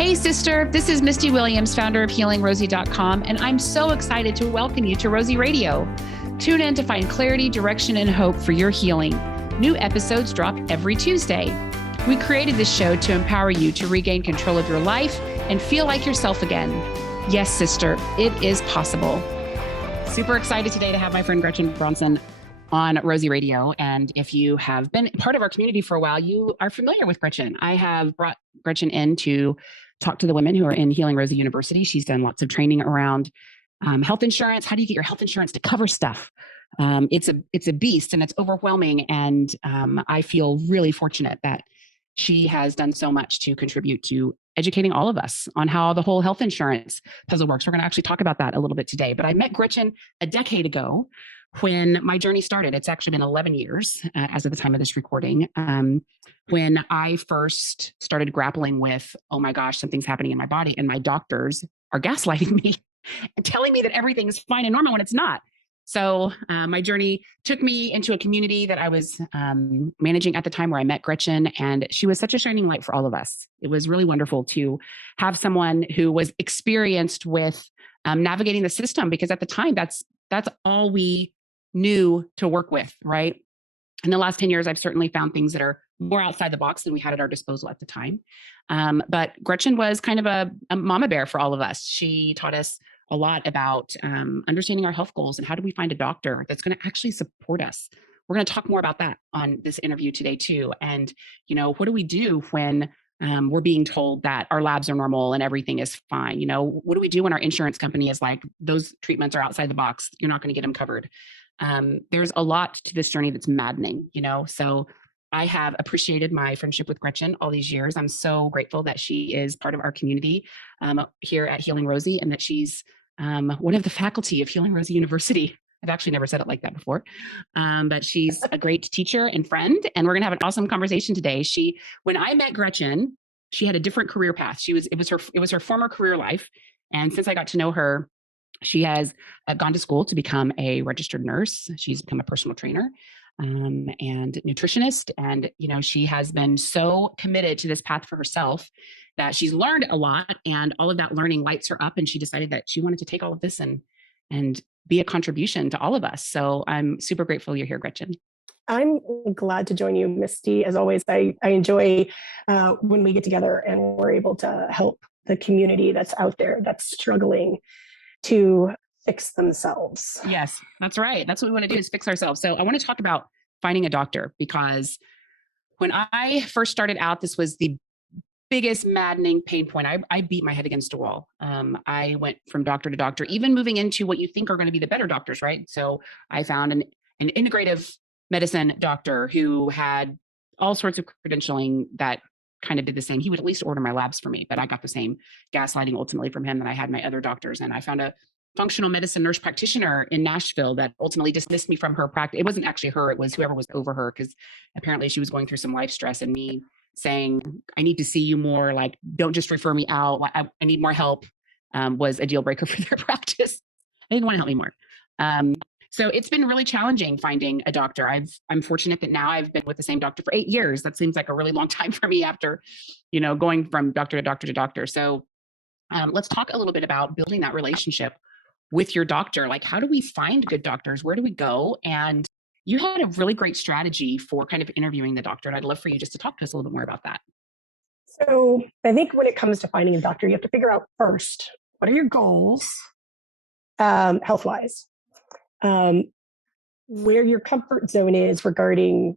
Hey, sister, this is Misty Williams, founder of HealingRosie.com, and I'm so excited to welcome you to Rosie Radio. Tune in to find clarity, direction, and hope for your healing. New episodes drop every Tuesday. We created this show to empower you to regain control of your life and feel like yourself again. Yes, sister, it is possible. Super excited today to have my friend Gretchen Bronson on Rosie Radio. And if you have been part of our community for a while, you are familiar with Gretchen. I have brought Gretchen in to talk to the women who are in Healing Rosie University. She's done lots of training around health insurance. How do you get your health insurance to cover stuff? It's a beast and it's overwhelming. And I feel really fortunate that she has done so much to contribute to educating all of us on how the whole health insurance puzzle works. We're going to actually talk about that a little bit today. But I met Gretchen a decade ago when my journey started. It's actually been 11 years as of the time of this recording. When I first started grappling with, oh my gosh, something's happening in my body and my doctors are gaslighting me and telling me that everything is fine and normal when it's not. So my journey took me into a community that I was managing at the time where I met Gretchen, and she was such a shining light for all of us. It was really wonderful to have someone who was experienced with navigating the system, because at the time, that's all we knew to work with, right? In the last 10 years, I've certainly found things that are more outside the box than we had at our disposal at the time. But Gretchen was kind of a mama bear for all of us. She taught us a lot about understanding our health goals and how do we find a doctor that's going to actually support us. We're going to talk more about that on this interview today too. And, you know, what do we do when we're being told that our labs are normal and everything is fine? You know, what do we do when our insurance company is like, those treatments are outside the box, you're not going to get them covered? There's a lot to this journey that's maddening, you know? So I have appreciated my friendship with Gretchen all these years. I'm so grateful that she is part of our community here at Healing Rosie, and that she's one of the faculty of Healing Rosie University. I've actually never said it like that before, but she's a great teacher and friend, and we're going to have an awesome conversation today. When I met Gretchen, she had a different career path. It was her former career life, and since I got to know her, she has gone to school to become a registered nurse. She's become a personal trainer and nutritionist. And, you know, she has been so committed to this path for herself that she's learned a lot, and all of that learning lights her up. And she decided that she wanted to take all of this and be a contribution to all of us. So I'm super grateful you're here, Gretchen. I'm glad to join you, Misty. As always, I enjoy when we get together and we're able to help the community that's out there that's struggling to fix themselves. Yes, that's right. That's what we want to do, is fix ourselves. So I want to talk about finding a doctor, because when I first started out, this was the biggest maddening pain point. I beat my head against a wall. I went from doctor to doctor, even moving into what you think are going to be the better doctors, right? So I found an integrative medicine doctor who had all sorts of credentialing that kind of did the same. He would at least order my labs for me, but I got the same gaslighting ultimately from him that I had my other doctors. And I found a functional medicine nurse practitioner in Nashville that ultimately dismissed me from her practice. It wasn't actually her, it was whoever was over her, because apparently she was going through some life stress, and me saying, I need to see you more, like, don't just refer me out. I need more help, was a deal breaker for their practice. They didn't want to help me more. So it's been really challenging finding a doctor. I'm fortunate that now I've been with the same doctor for 8 years. That seems like a really long time for me after, you know, going from doctor to doctor to doctor. So let's talk a little bit about building that relationship with your doctor. Like, how do we find good doctors? Where do we go? And you had a really great strategy for kind of interviewing the doctor. And I'd love for you just to talk to us a little bit more about that. So I think when it comes to finding a doctor, you have to figure out first, what are your goals, health-wise? Where your comfort zone is regarding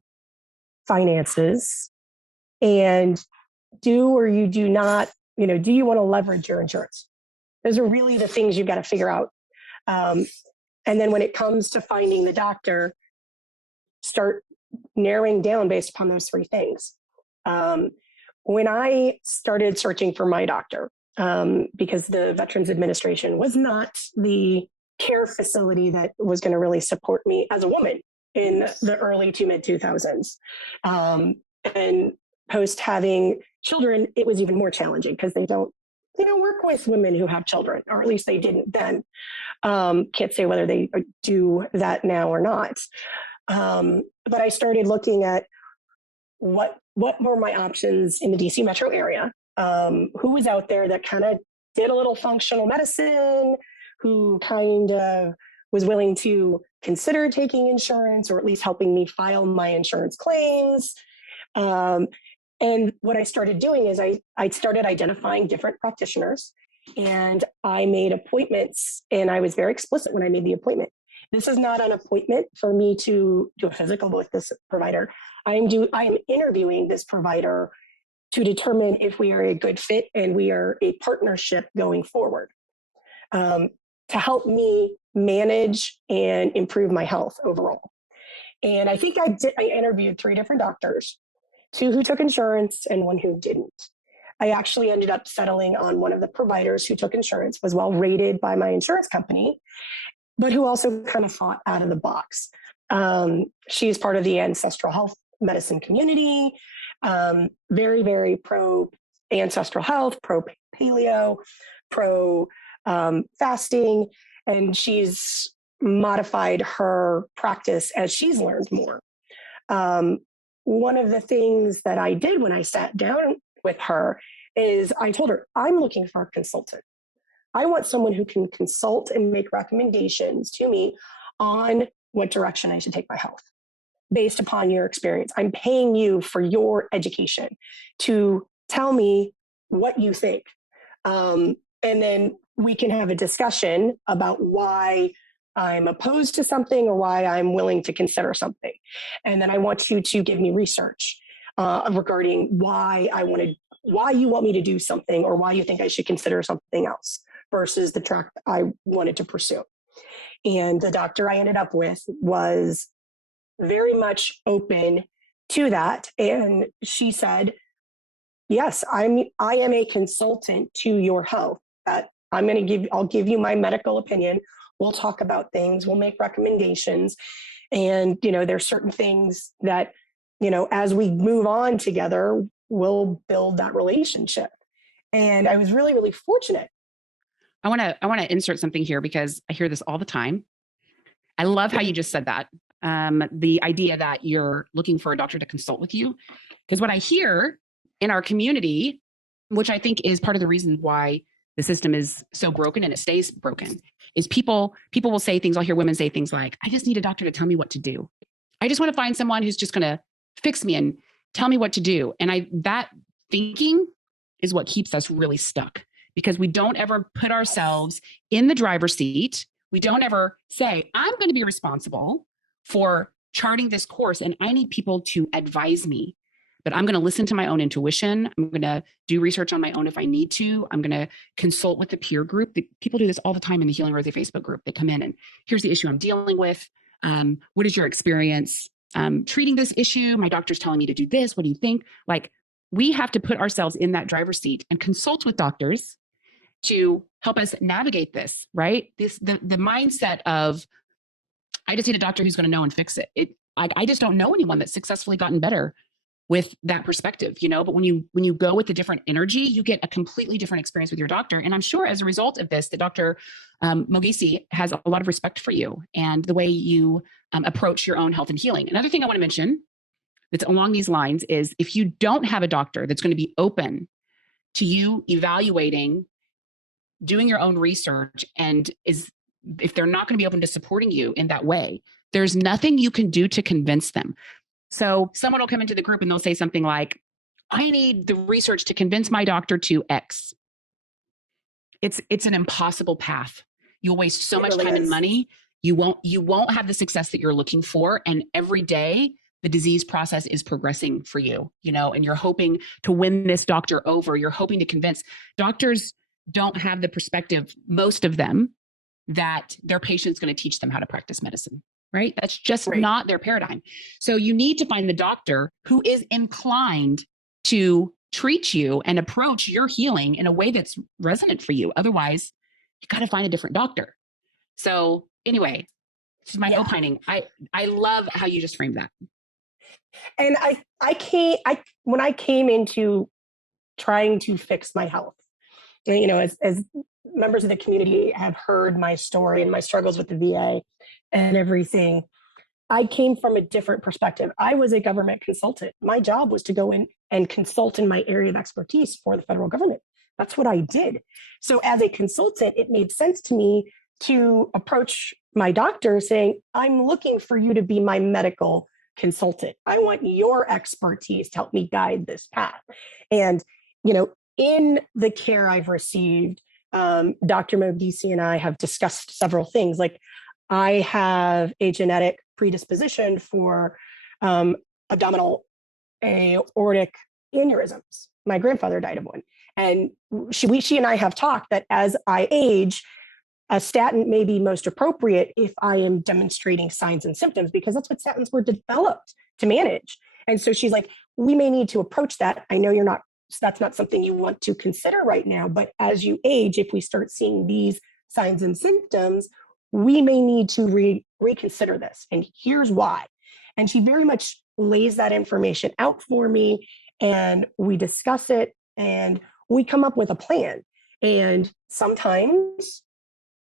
finances, and do or you do not, you know, do you want to leverage your insurance? Those are really the things you've got to figure out. And then when it comes to finding the doctor, start narrowing down based upon those three things. When I started searching for my doctor, because the Veterans Administration was not the care facility that was going to really support me as a woman in the early to mid 2000s. And post having children, it was even more challenging, because they don't work with women who have children, or at least they didn't then. Can't say whether they do that now or not. But I started looking at what were my options in the DC metro area. who was out there that kind of did a little functional medicine, who kind of was willing to consider taking insurance or at least helping me file my insurance claims. And what I started doing is I started identifying different practitioners, and I made appointments, and I was very explicit when I made the appointment. This is not an appointment for me to do a physical with this provider. I am interviewing this provider to determine if we are a good fit and we are a partnership going forward, to help me manage and improve my health overall. And I think I interviewed 3 different doctors, 2 who took insurance and 1 who didn't. I actually ended up settling on one of the providers who took insurance, was well rated by my insurance company, but who also kind of thought out of the box. She's part of the ancestral health medicine community, very, very pro ancestral health, pro paleo, pro fasting, and she's modified her practice as she's learned more. One of the things that I did when I sat down with her is I told her, I'm looking for a consultant. I want someone who can consult and make recommendations to me on what direction I should take my health based upon your experience. I'm paying you for your education to tell me what you think. And then we can have a discussion about why I'm opposed to something or why I'm willing to consider something. And then I want you to give me research regarding why you want me to do something or why you think I should consider something else versus the track I wanted to pursue. And the doctor I ended up with was very much open to that. And she said, yes, I am a consultant to your health. That I'll give you my medical opinion. We'll talk about things. We'll make recommendations. And, there's certain things that, as we move on together, we'll build that relationship. And I was really, really fortunate. I want to insert something here because I hear this all the time. I love how you just said that. The idea that you're looking for a doctor to consult with you. Because what I hear in our community, which I think is part of the reason why the system is so broken and it stays broken, is people will say things. I'll hear women say things like, I just need a doctor to tell me what to do. I just want to find someone who's just going to fix me and tell me what to do. And that thinking is what keeps us really stuck, because we don't ever put ourselves in the driver's seat. We don't ever say, I'm going to be responsible for charting this course and I need people to advise me. But I'm going to listen to my own intuition. I'm going to do research on my own if I need to. I'm going to consult with the peer group. People do this all the time in the Healing Rosie Facebook group. They come in and here's the issue I'm dealing with. What is your experience treating this issue? My doctor's telling me to do this. What do you think? Like, we have to put ourselves in that driver's seat and consult with doctors to help us navigate this, right? The mindset of, I just need a doctor who's going to know and fix it. I just don't know anyone that's successfully gotten better with that perspective, but when you go with a different energy, you get a completely different experience with your doctor. And I'm sure as a result of this, the Dr. Mogesi has a lot of respect for you and the way you approach your own health and healing. Another thing I want to mention that's along these lines is if you don't have a doctor that's going to be open to you evaluating, doing your own research, and if they're not going to be open to supporting you in that way, there's nothing you can do to convince them. So someone will come into the group and they'll say something like, I need the research to convince my doctor to X. It's an impossible path. You'll waste so much time and money. You won't have the success that you're looking for. And every day the disease process is progressing for you, and you're hoping to win this doctor over. You're hoping to convince. Doctors don't have the perspective, most of them, that their patient's going to teach them how to practice medicine. Right? That's just not their paradigm. So you need to find the doctor who is inclined to treat you and approach your healing in a way that's resonant for you. Otherwise, you got to find a different doctor. So anyway, this is my opining. I love how you just framed that. And when I came into trying to fix my health, as members of the community have heard my story and my struggles with the VA and everything, I came from a different perspective. I was a government consultant. My job was to go in and consult in my area of expertise for the federal government. That's what I did. So as a consultant, it made sense to me to approach my doctor saying, I'm looking for you to be my medical consultant. I want your expertise to help me guide this path. And, in the care I've received, Dr. Modisi and I have discussed several things. Like, I have a genetic predisposition for abdominal aortic aneurysms. My grandfather died of one. And she and I have talked that as I age, a statin may be most appropriate if I am demonstrating signs and symptoms, because that's what statins were developed to manage. And so she's like, we may need to approach that. I know that's not something you want to consider right now, but as you age, if we start seeing these signs and symptoms, we may need to reconsider this. And here's why. And she very much lays that information out for me, and we discuss it, and we come up with a plan. And sometimes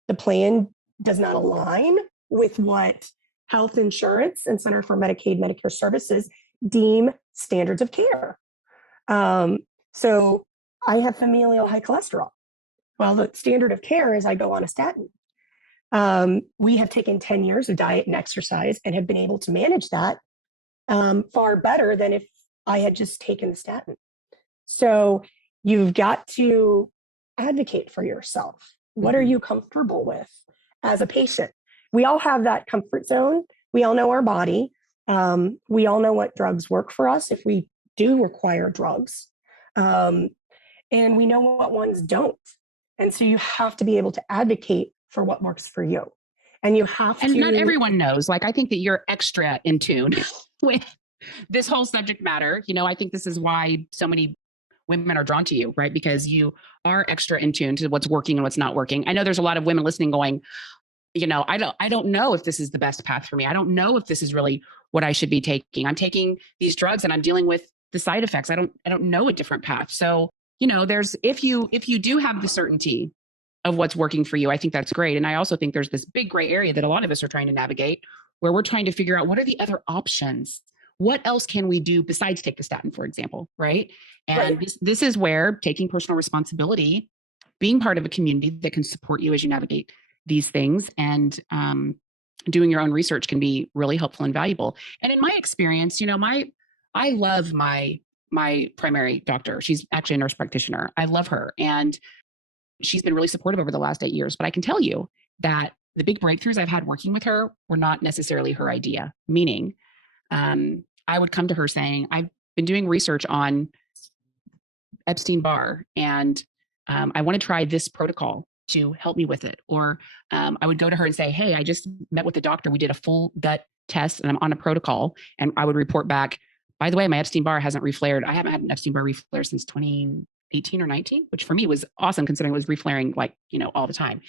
the plan does not align with what health insurance and Center for Medicaid, Medicare Services deem standards of care. So I have familial high cholesterol. Well, the standard of care is I go on a statin. We have taken 10 years of diet and exercise and have been able to manage that far better than if I had just taken the statin. So you've got to advocate for yourself. What are you comfortable with as a patient? We all have that comfort zone. We all know our body. We all know what drugs work for us if we do require drugs. And we know what ones don't. And so you have to be able to advocate for what works for you. And you have to. And not everyone knows. Like, I think that you're extra in tune with this whole subject matter. I think this is why so many women are drawn to you, right? Because you are extra in tune to what's working and what's not working. I know there's a lot of women listening going, I don't know if this is the best path for me. I don't know if this is really what I should be taking. I'm taking these drugs and I'm dealing with the side effects. I don't know a different path. So, there's, if you do have the certainty of what's working for you, I think that's great. And I also think there's this big gray area that a lot of us are trying to navigate, where we're trying to figure out what are the other options. What else can we do besides take the statin, for example, right? And right. This is where taking personal responsibility, being part of a community that can support you as you navigate these things, and doing your own research can be really helpful and valuable. And in my experience, I love my primary doctor. She's actually a nurse practitioner. I love her. And she's been really supportive over the last 8 years. But I can tell you that the big breakthroughs I've had working with her were not necessarily her idea, meaning I would come to her saying, I've been doing research on Epstein-Barr, and I want to try this protocol to help me with it. Or I would go to her and say, hey, I just met with the doctor. We did a full gut test and I'm on a protocol. And I would report back, by the way, my Epstein-Barr hasn't reflared. I haven't had an Epstein-Barr reflare since 2018 or 19, which for me was awesome considering it was reflaring all the time.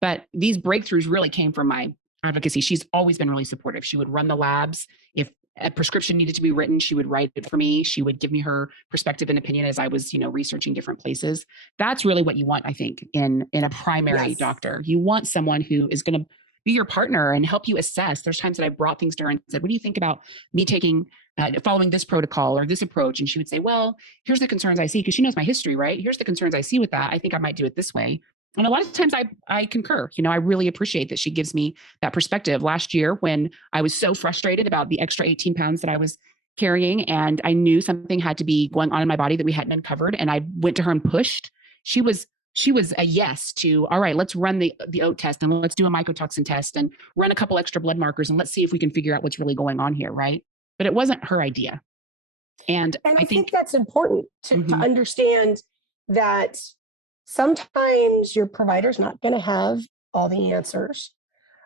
But these breakthroughs really came from my advocacy. She's always been really supportive. She would run the labs. If a prescription needed to be written, she would write it for me. She would give me her perspective and opinion as I was, researching different places. That's really what you want, I think, in a primary doctor. You want someone who is going to be your partner and help you assess. There's times that I brought things to her and said, what do you think about me following this protocol or this approach? And she would say, well, here's the concerns I see, because she knows my history, right? Here's the concerns I see with that. I think I might do it this way. And a lot of times I concur. I really appreciate that she gives me that perspective. Last year, when I was so frustrated about the extra 18 pounds that I was carrying, and I knew something had to be going on in my body that we hadn't uncovered, and I went to her and pushed, she was a yes to, all right, let's run the OAT test, and let's do a mycotoxin test, and run a couple extra blood markers, and let's see if we can figure out what's really going on here, right? But it wasn't her idea. And I think that's important to understand that sometimes your provider's not going to have all the answers,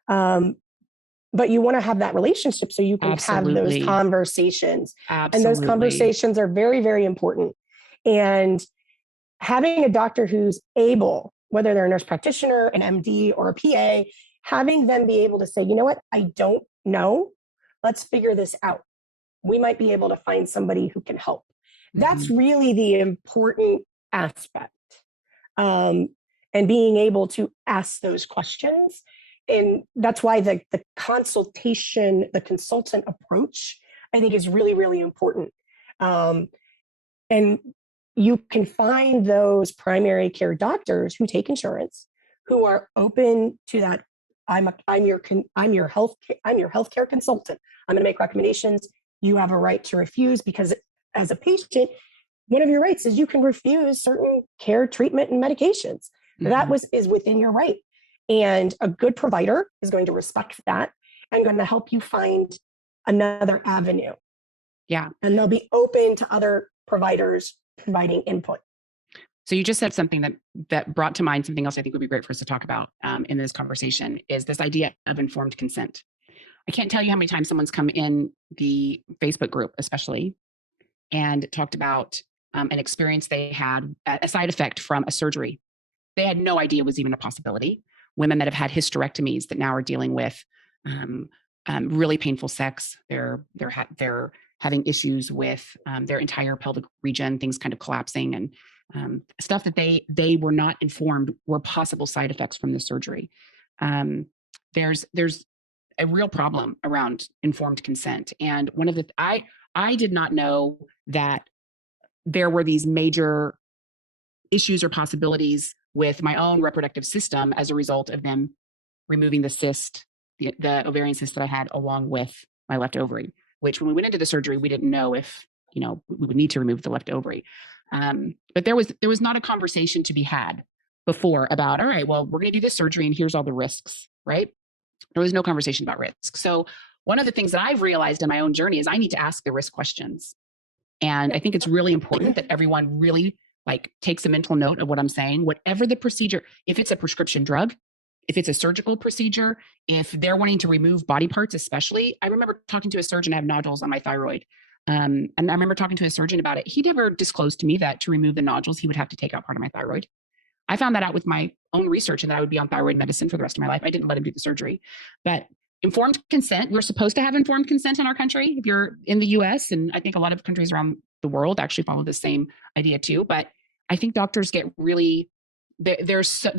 but you want to have that relationship so you can have those conversations. And those conversations are very, very important. And having a doctor who's able, whether they're a nurse practitioner, an MD, or a PA, having them be able to say, you know what, I don't know. Let's figure this out. We might be able to find somebody who can help. That's really the important aspect. And being able to ask those questions And that's why the consultation, the consultant approach, I think is really, really important. And you can find those primary care doctors who take insurance, who are open to that. I'm your healthcare consultant. I'm going to make recommendations. You have a right to refuse, because as a patient, one of your rights is you can refuse certain care, treatment, and medications. Mm-hmm. That is within your right. And a good provider is going to respect that and going to help you find another avenue. Yeah. And they'll be open to other providers providing input. So you just said something that brought to mind something else I think would be great for us to talk about in this conversation, is this idea of informed consent. I can't tell you how many times someone's come in the Facebook group, especially, and talked about an experience they had, a side effect from a surgery. They had no idea was even a possibility. Women that have had hysterectomies that now are dealing with really painful sex. They're having issues with their entire pelvic region, things kind of collapsing, and stuff that they were not informed were possible side effects from the surgery. There's a real problem around informed consent, and one of the I did not know that there were these major issues or possibilities with my own reproductive system as a result of them removing the cyst, the ovarian cyst that I had, along with my left ovary, which when we went into the surgery, we didn't know if, we would need to remove the left ovary. But there was not a conversation to be had before about, all right, well, we're going to do this surgery and here's all the risks, right? There was no conversation about risk. So one of the things that I've realized in my own journey is I need to ask the risk questions. And I think it's really important that everyone really takes a mental note of what I'm saying. Whatever the procedure, if it's a prescription drug, if it's a surgical procedure, if they're wanting to remove body parts, especially, I remember talking to a surgeon. I have nodules on my thyroid. And I remember talking to a surgeon about it. He never disclosed to me that to remove the nodules, he would have to take out part of my thyroid. I found that out with my own research, and that I would be on thyroid medicine for the rest of my life. I didn't let him do the surgery. But informed consent, we're supposed to have informed consent in our country if you're in the US. And I think a lot of countries around the world actually follow the same idea too. But I think doctors get really, they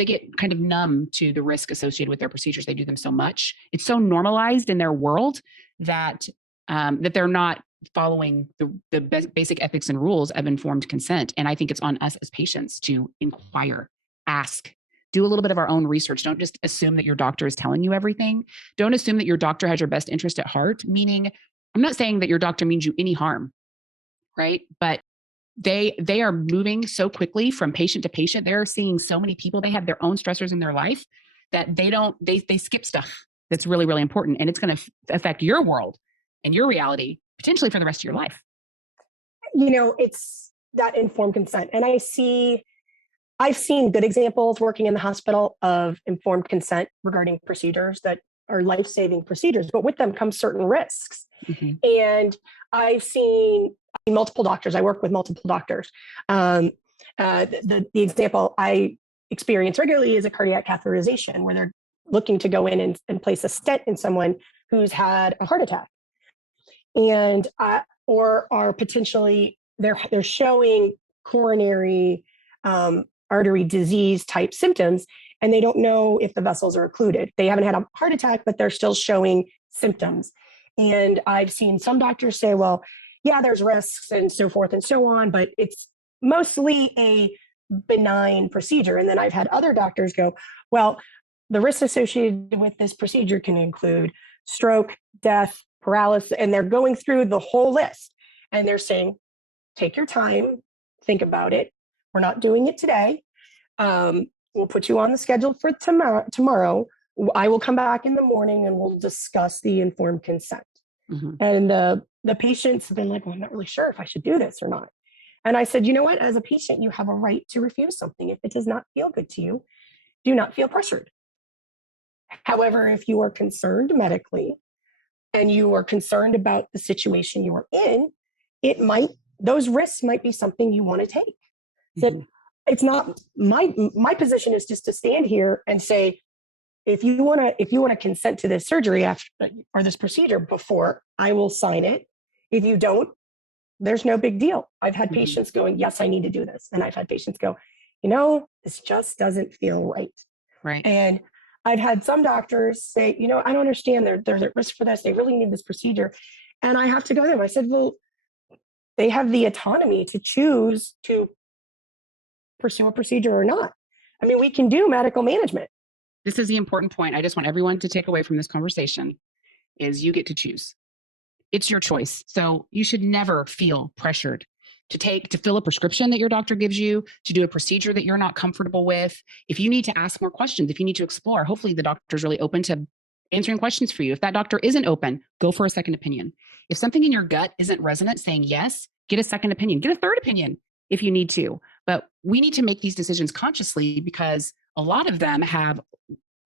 get kind of numb to the risk associated with their procedures. They do them so much. It's so normalized in their world that that they're not following the basic ethics and rules of informed consent. And I think it's on us as patients to inquire, ask, do a little bit of our own research. Don't just assume that your doctor is telling you everything. Don't assume that your doctor has your best interest at heart. Meaning, I'm not saying that your doctor means you any harm, right? But they are moving so quickly from patient to patient. They're seeing so many people. They have their own stressors in their life that they skip stuff that's really, really important. And it's going to affect your world and your reality potentially for the rest of your life. It's that informed consent. And I've seen good examples working in the hospital of informed consent regarding procedures that are life-saving procedures, but with them comes certain risks. Mm-hmm. And I've seen multiple doctors. I work with multiple doctors. The example I experience regularly is a cardiac catheterization, where they're looking to go in and place a stent in someone who's had a heart attack, and or are potentially they're showing coronary artery disease type symptoms, and they don't know if the vessels are occluded. They haven't had a heart attack, but they're still showing symptoms. And I've seen some doctors say, well, yeah, there's risks and so forth and so on, but it's mostly a benign procedure. And then I've had other doctors go, well, the risks associated with this procedure can include stroke, death, paralysis, and they're going through the whole list. And they're saying, take your time, think about it. We're not doing it today. We'll put you on the schedule for tomorrow. I will come back in the morning and we'll discuss the informed consent. Mm-hmm. And the patients have been like, well, I'm not really sure if I should do this or not. And I said, you know what? As a patient, you have a right to refuse something. If it does not feel good to you, do not feel pressured. However, if you are concerned medically and you are concerned about the situation you are in, those risks might be something you want to take. That it's not my position is just to stand here and say, if you want to consent to this surgery or this procedure before, I will sign it. If you don't, there's no big deal. I've had patients going, yes, I need to do this. And I've had patients go, this just doesn't feel right. Right. And I've had some doctors say, I don't understand. They're at risk for this. They really need this procedure. And I have to go to them. I said, well, they have the autonomy to choose to pursue a procedure or not. I mean, we can do medical management. This is the important point I just want everyone to take away from this conversation is you get to choose. It's your choice. So you should never feel pressured to fill a prescription that your doctor gives you, to do a procedure that you're not comfortable with. If you need to ask more questions, if you need to explore, hopefully the doctor's really open to answering questions for you. If that doctor isn't open, go for a second opinion. If something in your gut isn't resonant saying yes, get a second opinion, get a third opinion if you need to. But we need to make these decisions consciously because a lot of them have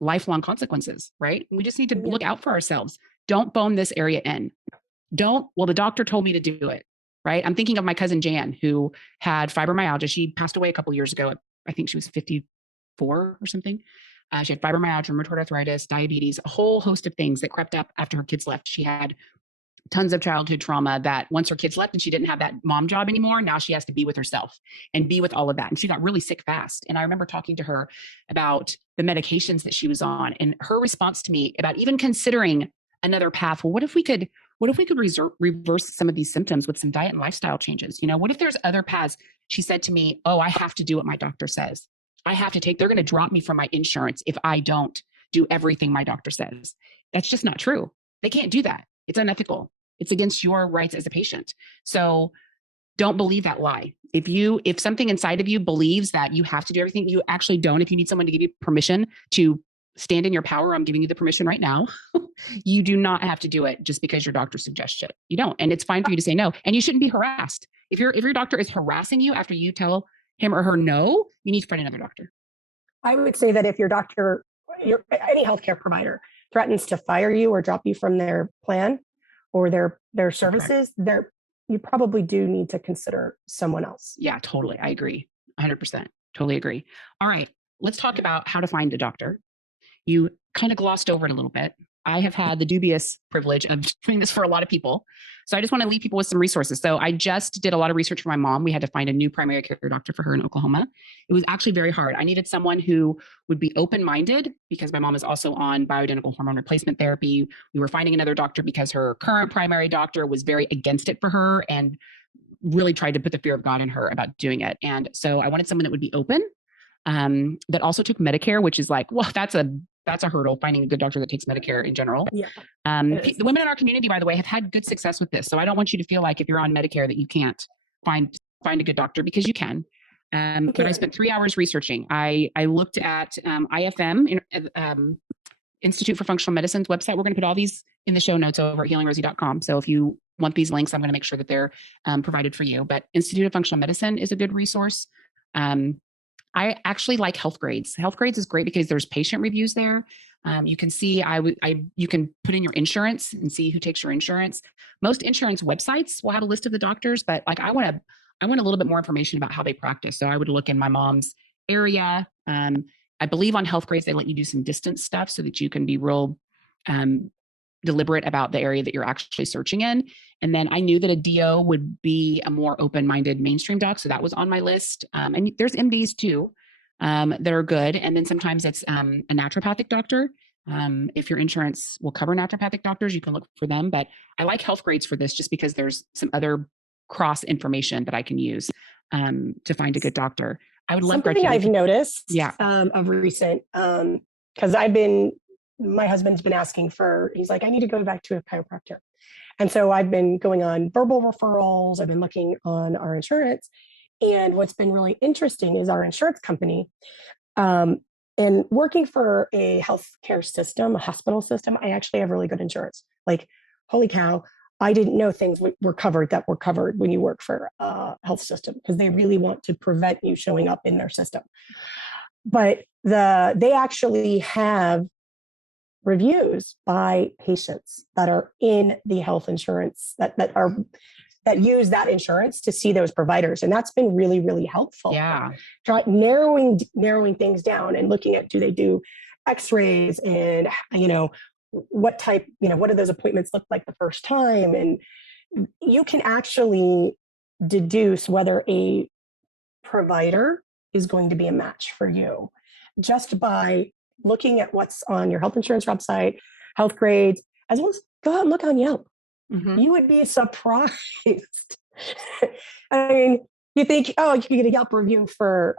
lifelong consequences, right? We just need to look out for ourselves. Don't bone this area in. The doctor told me to do it, right? I'm thinking of my cousin Jan, who had fibromyalgia. She passed away a couple of years ago. I think she was 54 or something. She had fibromyalgia, rheumatoid arthritis, diabetes, a whole host of things that crept up after her kids left. She had tons of childhood trauma that once her kids left and she didn't have that mom job anymore, now she has to be with herself and be with all of that. And she got really sick fast. And I remember talking to her about the medications that she was on and her response to me about even considering another path. Well, what if we could reverse some of these symptoms with some diet and lifestyle changes? What if there's other paths? She said to me, oh, I have to do what my doctor says. They're going to drop me from my insurance if I don't do everything my doctor says. That's just not true. They can't do that. It's unethical. It's against your rights as a patient. So don't believe that lie. If something inside of you believes that you have to do everything, you actually don't. If you need someone to give you permission to stand in your power, I'm giving you the permission right now. You do not have to do it just because your doctor suggests it. You don't. And it's fine for you to say no. And you shouldn't be harassed. If your doctor is harassing you after you tell him or her no, you need to find another doctor. I would say that if your doctor, any healthcare provider threatens to fire you or drop you from their plan or their services, you probably do need to consider someone else. Yeah, totally. I agree. 100%. Totally agree. All right. Let's talk about how to find a doctor. You kind of glossed over it a little bit. I have had the dubious privilege of doing this for a lot of people. So I just want to leave people with some resources. So I just did a lot of research for my mom. We had to find a new primary care doctor for her in Oklahoma. It was actually very hard. I needed someone who would be open-minded because my mom is also on bioidentical hormone replacement therapy. We were finding another doctor because her current primary doctor was very against it for her and really tried to put the fear of God in her about doing it. And so I wanted someone that would be open, that also took Medicare, which is like, well, that's a hurdle, finding a good doctor that takes Medicare in general. Yeah. The women in our community, by the way, have had good success with this. So I don't want you to feel like if you're on Medicare that you can't find a good doctor, because you can. But I spent 3 hours researching. I looked at IFM, Institute for Functional Medicine's website. We're going to put all these in the show notes over at healingrosie.com. So if you want these links, I'm going to make sure that they're provided for you. But Institute of Functional Medicine is a good resource. I actually like Health Grades. Health Grades is great because there's patient reviews there. You can see, you can put in your insurance and see who takes your insurance. Most insurance websites will have a list of the doctors, but like I want a little bit more information about how they practice. So I would look in my mom's area. I believe on Health Grades, they let you do some distance stuff so that you can be real deliberate about the area that you're actually searching in. And then I knew that a DO would be a more open-minded mainstream doc. So that was on my list. And there's MDs too, that are good. And then sometimes it's a naturopathic doctor. If your insurance will cover naturopathic doctors, you can look for them. But I like Health Grades for this just because there's some other cross information that I can use to find a good doctor. I would love something I've noticed of recent, because my husband's been asking he's like, I need to go back to a chiropractor. And so I've been going on verbal referrals. I've been looking on our insurance. And what's been really interesting is our insurance company, and working for a healthcare system, a hospital system, I actually have really good insurance. Like, holy cow, I didn't know things were covered when you work for a health system, because they really want to prevent you showing up in their system. But they actually have reviews by patients that are in the health insurance that use that insurance to see those providers. And that's been really, really helpful. Yeah. Narrowing things down and looking at, do they do x-rays and, what type, what do those appointments look like the first time? And you can actually deduce whether a provider is going to be a match for you just by looking at what's on your health insurance website, health grades, as well as go out and look on Yelp. Mm-hmm. You would be surprised. I mean, you think, oh, you can get a Yelp review for,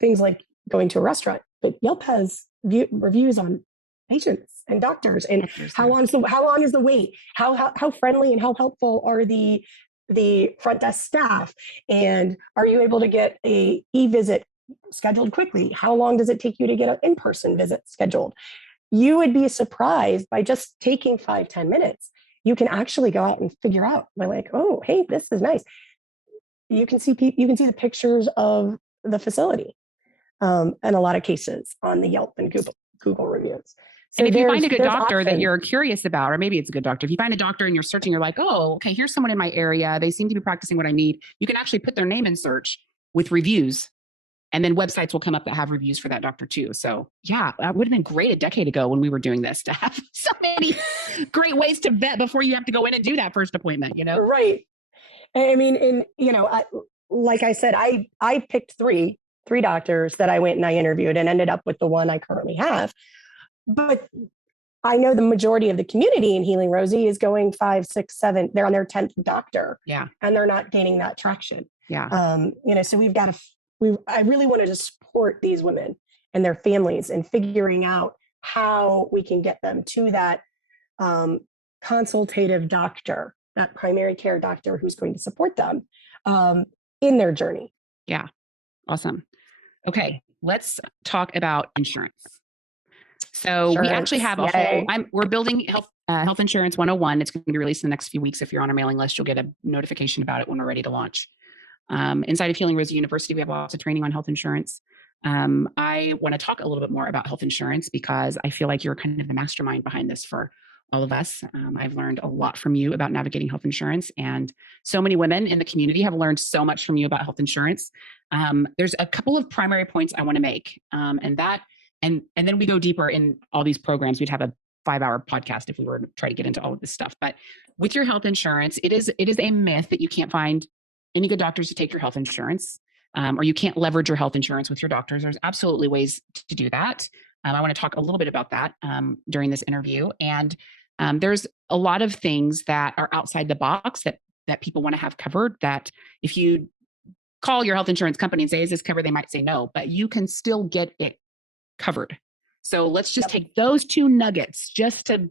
things like going to a restaurant, but Yelp has reviews on patients and doctors, and how long is the wait? How friendly and how helpful are the front desk staff? And are you able to get a e-visit scheduled quickly? How long does it take you to get an in-person visit scheduled? You would be surprised by just taking 5-10 minutes. You can actually go out and figure out, like, oh, hey, this is nice. You can see the pictures of the facility in a lot of cases on the Yelp and Google reviews. So and if you find a good doctor options that you're curious about, or maybe it's a good doctor, if you find a doctor and you're searching, you're like, oh, okay, here's someone in my area. They seem to be practicing what I need. You can actually put their name in search with reviews, and then websites will come up that have reviews for that doctor too. So yeah, that would have been great a decade ago when we were doing this, to have so many great ways to vet before you have to go in and do that first appointment, Right. I mean, like I said, I picked three doctors that I went and I interviewed and ended up with the one I currently have. But I know the majority of the community in Healing Rosie is going 5, 6, 7. They're on their 10th doctor. Yeah. And they're not gaining that traction. Yeah. So I really wanted to support these women and their families in figuring out how we can get them to that consultative doctor, that primary care doctor who's going to support them in their journey. Yeah. Awesome. Okay. Let's talk about insurance. So we actually have we're building health insurance 101. It's going to be released in the next few weeks. If you're on our mailing list, you'll get a notification about it when we're ready to launch. Inside of Healing Rosie University, we have lots of training on health insurance. I want to talk a little bit more about health insurance because I feel like you're kind of the mastermind behind this for all of us. I've learned a lot from you about navigating health insurance, and so many women in the community have learned so much from you about health insurance. There's a couple of primary points I want to make, and then we go deeper in all these programs. We'd have a 5-hour podcast if we were to try to get into all of this stuff. But with your health insurance, it is a myth that you can't find any good doctors to take your health insurance, or you can't leverage your health insurance with your doctors. There's absolutely ways to do that. I want to talk a little bit about that during this interview. And there's a lot of things that are outside the box that people want to have covered, that if you call your health insurance company and say, is this covered? They might say no, but you can still get it covered. So let's just take those two nuggets just to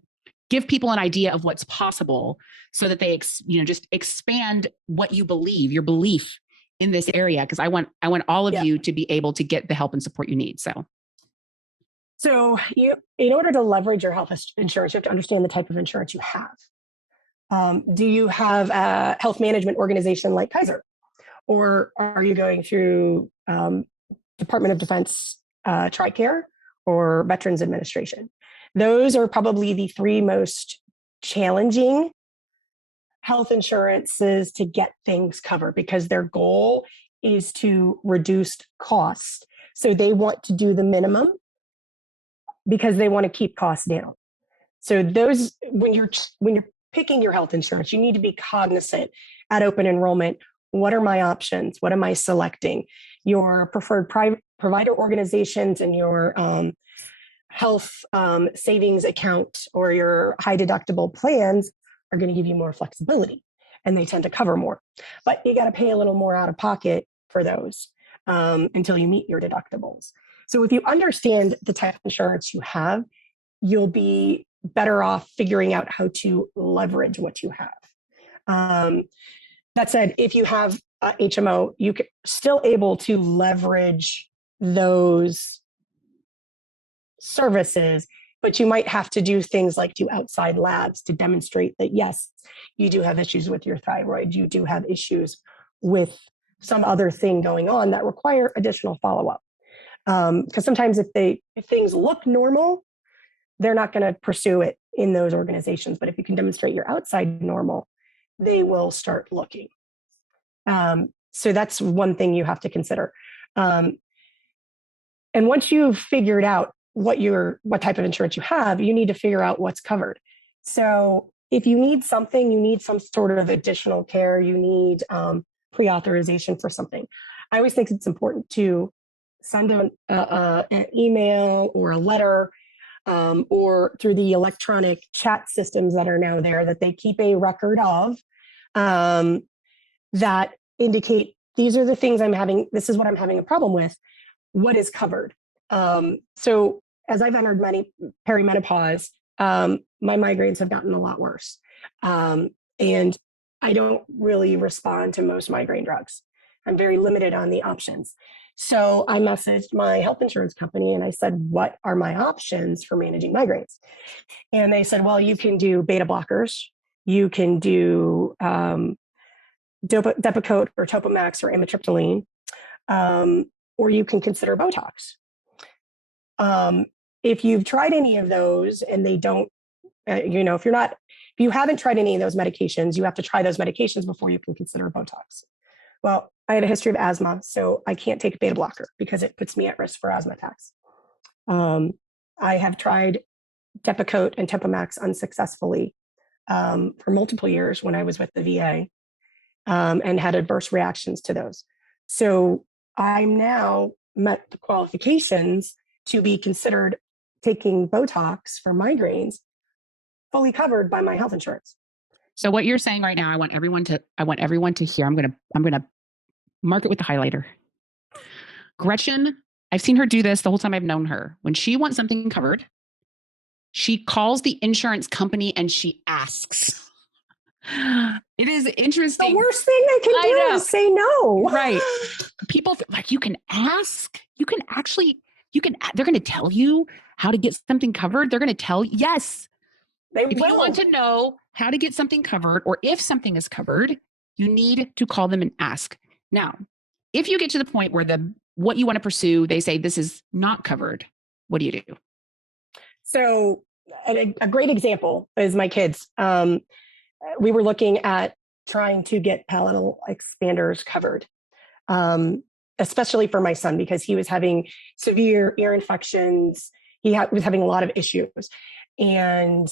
give people an idea of what's possible, so that they just expand what you believe, your belief in this area. Because I want all of you to be able to get the help and support you need. So in order to leverage your health insurance, you have to understand the type of insurance you have. Do you have a health management organization like Kaiser? Or are you going through Department of Defense TRICARE or Veterans Administration? Those are probably the 3 most challenging health insurances to get things covered, because their goal is to reduce costs. So they want to do the minimum because they want to keep costs down. So those, when you're picking your health insurance, you need to be cognizant at open enrollment. What are my options? What am I selecting? Your preferred provider organizations and your health savings account or your high deductible plans are going to give you more flexibility, and they tend to cover more. But you got to pay a little more out of pocket for those until you meet your deductibles. So if you understand the type of insurance you have, you'll be better off figuring out how to leverage what you have. That said, if you have HMO, you can still able to leverage those services, but you might have to do things like do outside labs to demonstrate that, yes, you do have issues with your thyroid, you do have issues with some other thing going on that require additional follow-up. Because sometimes if things look normal, they're not going to pursue it in those organizations. But if you can demonstrate you're outside normal, they will start looking. So that's one thing you have to consider. And once you've figured out what type of insurance you have, you need to figure out what's covered. So if you need something, you need some sort of additional care, you need pre-authorization for something. I always think it's important to send an email or a letter, or through the electronic chat systems that are now there that they keep a record of, that indicate these are the things I'm having, this is what I'm having a problem with, what is covered. So as I've entered perimenopause, my migraines have gotten a lot worse. And I don't really respond to most migraine drugs. I'm very limited on the options. So I messaged my health insurance company and I said, what are my options for managing migraines? And they said, well, you can do beta blockers. You can do Depakote or Topamax or amitriptyline, or you can consider Botox. If you've tried any of those and they don't, if you haven't tried any of those medications, you have to try those medications before you can consider Botox. Well, I have a history of asthma, so I can't take a beta blocker because it puts me at risk for asthma attacks. I have tried Depakote and Topamax unsuccessfully for multiple years when I was with the VA, and had adverse reactions to those. So I'm now met the qualifications to be considered taking Botox for migraines, fully covered by my health insurance. So what you're saying right now, I want everyone to hear. I'm going to mark it with the highlighter. Gretchen, I've seen her do this the whole time I've known her. When she wants something covered, she calls the insurance company and she asks. It is interesting. The worst thing they can do is say no. Right. People like, you can ask, they're going to tell you how to get something covered. They're going to tell you, yes. If you want to know how to get something covered or if something is covered, you need to call them and ask. Now, if you get to the point where what you want to pursue, they say this is not covered, what do you do? So a great example is my kids. We were looking at trying to get palatal expanders covered, especially for my son, because he was having severe ear infections. He was having a lot of issues. And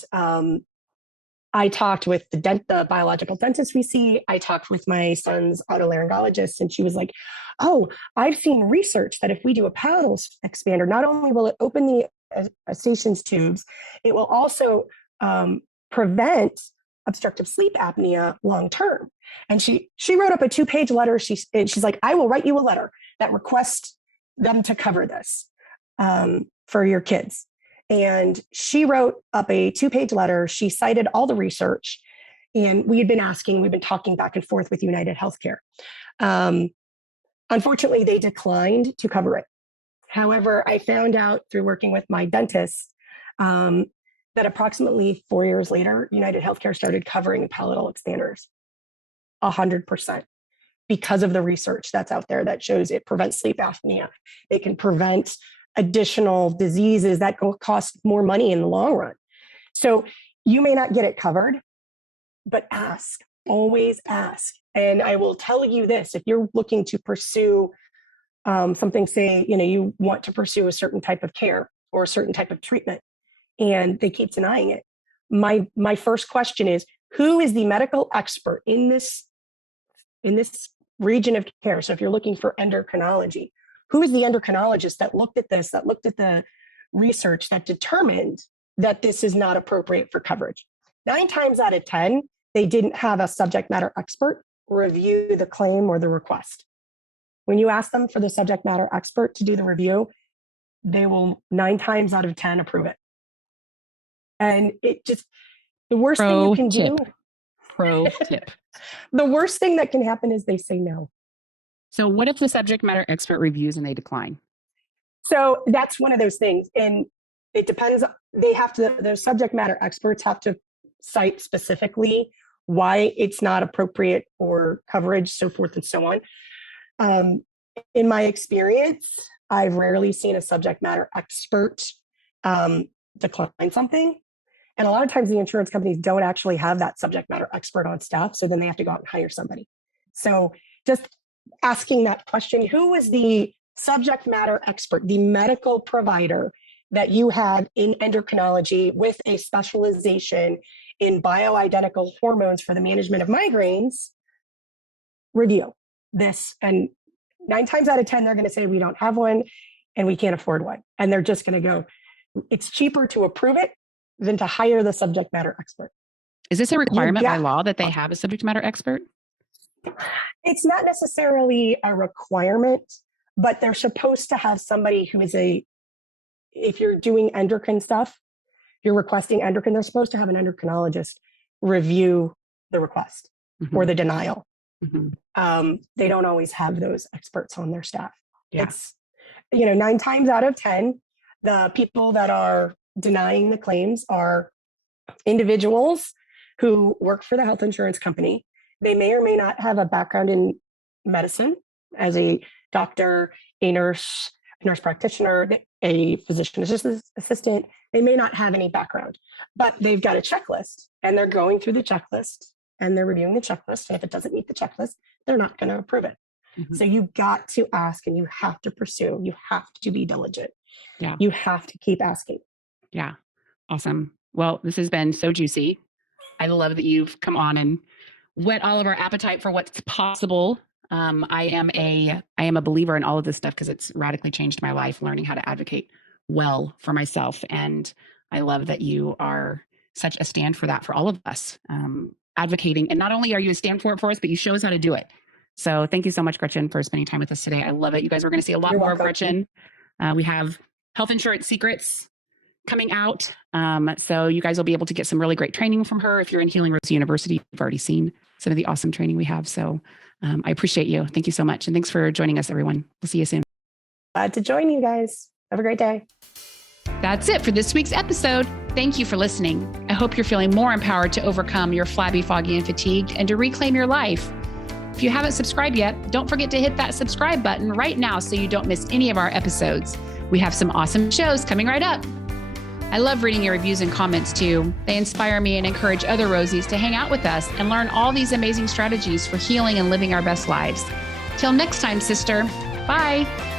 I talked with the biological dentist we see. I talked with my son's otolaryngologist, and she was like, oh, I've seen research that if we do a palatal expander, not only will it open the Eustachian's tubes, it will also prevent obstructive sleep apnea long-term. And she wrote up a 2-page letter. She's like, I will write you a letter that requests them to cover this for your kids. And she wrote up a 2-page letter. She cited all the research, and we've been talking back and forth with United Healthcare. Unfortunately, they declined to cover it. However, I found out through working with my dentist that approximately 4 years later, United Healthcare started covering palatal expanders 100% because of the research that's out there that shows it prevents sleep apnea. It can prevent additional diseases that cost more money in the long run. So you may not get it covered, but ask, always ask. And I will tell you this, if you're looking to pursue something, say, you want to pursue a certain type of care or a certain type of treatment, and they keep denying it, my first question is, who is the medical expert in this region of care? So if you're looking for endocrinology, who is the endocrinologist that looked at this, that looked at the research that determined that this is not appropriate for coverage? 9 times out of 10, they didn't have a subject matter expert review the claim or the request. When you ask them for the subject matter expert to do the review, they will 9 times out of 10 approve it. And the worst thing you can do. Pro tip. The worst thing that can happen is they say no. So what if the subject matter expert reviews and they decline? So that's one of those things. And it depends. The subject matter experts have to cite specifically why it's not appropriate for coverage, so forth and so on. In my experience, I've rarely seen a subject matter expert decline something. And a lot of times the insurance companies don't actually have that subject matter expert on staff. So then they have to go out and hire somebody. So just asking that question, who is the subject matter expert, the medical provider that you have in endocrinology with a specialization in bioidentical hormones for the management of migraines, review this and 9 times out of 10, they're going to say we don't have one and we can't afford one. And they're just going to go, it's cheaper to approve it than to hire the subject matter expert. Is this a requirement by law that they have a subject matter expert? It's not necessarily a requirement, but they're supposed to have somebody who is if you're doing endocrine stuff, you're requesting endocrine, they're supposed to have an endocrinologist review the request or the denial. They don't always have those experts on their staff. Yeah. It's, 9 times out of 10, the people that are denying the claims are individuals who work for the health insurance company. They may or may not have a background in medicine as a doctor, a nurse practitioner, a physician assistant. They may not have any background, but they've got a checklist and they're going through the checklist and they're reviewing the checklist. And if it doesn't meet the checklist, they're not going to approve it. So you've got to ask and you have to pursue. You have to be diligent. Yeah. You have to keep asking. Yeah. Awesome. Well, this has been so juicy. I love that you've come on and whet all of our appetite for what's possible. I am a believer in all of this stuff because it's radically changed my life, learning how to advocate well for myself. And I love that you are such a stand for that for all of us, advocating. And not only are you a stand for it for us, but you show us how to do it. So thank you so much, Gretchen, for spending time with us today. I love it. You guys are going to see a lot more of Gretchen. We have health insurance secrets coming out. So you guys will be able to get some really great training from her. If you're in Healing Rosie University, you've already seen some of the awesome training we have. So I appreciate you. Thank you so much. And thanks for joining us, everyone. We'll see you soon. Glad to join you guys. Have a great day. That's it for this week's episode. Thank you for listening. I hope you're feeling more empowered to overcome your flabby, foggy, and fatigued and to reclaim your life. If you haven't subscribed yet, don't forget to hit that subscribe button right now so you don't miss any of our episodes. We have some awesome shows coming right up. I love reading your reviews and comments too. They inspire me and encourage other Rosies to hang out with us and learn all these amazing strategies for healing and living our best lives. Till next time, sister. Bye.